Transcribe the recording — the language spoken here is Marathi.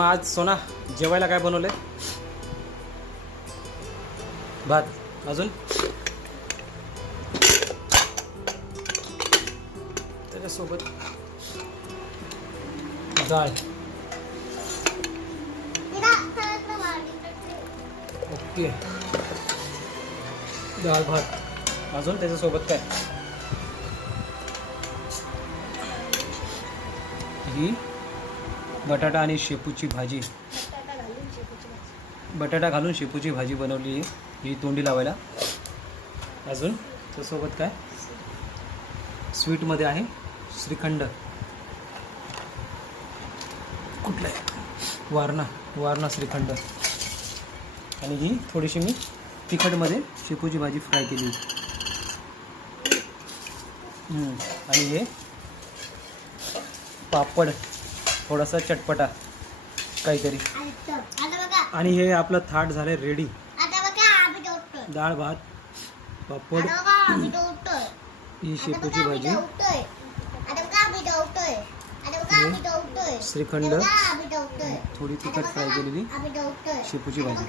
मग आज सोना जेवायला काय बनवले? भात, अजून त्याच्यासोबत डाळ. ओके, डाळ भात. अजून त्याच्यासोबत काय? ही बटाटा आणि शेपूची भाजी. बटाटा घालून शेपूची भाजी बनवली आहे ही तोंडी लावायला. अजून त्यासोबत काय? स्वीटमध्ये आहे श्रीखंड. कुठलं आहे? वारणा श्रीखंड. आणि ही थोडीशी मी तिखटमध्ये शेपूची भाजी फ्राय केली. आणि हे पापड, थोडासा चटपटा काहीतरी. आणि हे आपलं थाट झालं रेडी. डाळ भात, पापड, ही शेपूची भाजी, श्रीखंड, थोडी तिखट फ्राय केलेली शेपूची भाजी.